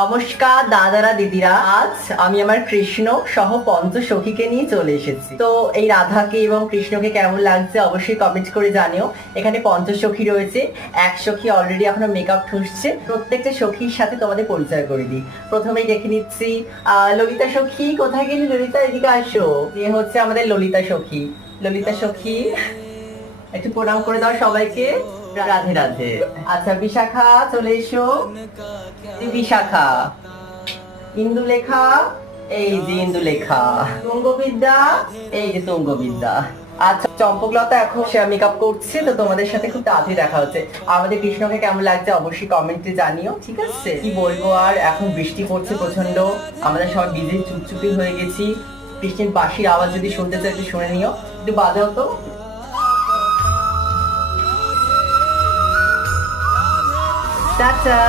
নমস্কার দাদারা দিদিরা, আজ আমি আমার কৃষ্ণ সহ পঞ্চসখীকে নিয়ে চলে এসেছি। তো এই রাধাকে এবং কৃষ্ণকে কেমন লাগছে অবশ্যই কমেন্ট করে জানিও। এখানে পঞ্চসখী রয়েছে, এক সখী অলরেডি এখনো মেকআপ ঠুসছে। প্রত্যেকটা সখীর সাথে তোমাদের পরিচয় করে দিই। প্রথমেই দেখে নিচ্ছি ললিতা সখী। কোথায় গেলি ললিতা? এদিকে আসো। এ হচ্ছে আমাদের ললিতা সখী। ললিতা সখী, একটু প্রণাম করে দাও সবাইকে। রাধে রাধে। আচ্ছা বিশাখা চলে এসো। বিশাখা। ইন্দুলেখা, এই যে ইন্দুলেখা। তুঙ্গবিদ্যা, এই যে তুঙ্গবিদ্যা। আচ্ছা চম্পকলতা এখন মেকআপ করছে, তো তোমাদের সাথে খুব তাড়াতাড়ি দেখা হচ্ছে। আমাদের কৃষ্ণকে কেমন লাগছে অবশ্যই কমেন্টে জানিও, ঠিক আছে? কি বলবো আর, এখন বৃষ্টি পড়ছে প্রচন্ড, আমরা সবাই ভিজে চুপচুপি হয়ে গেছি। বৃষ্টির বাঁশির আওয়াজ যদি শুনতে চাই একটু শুনে নিও, একটু বাজাও তো। টাটা।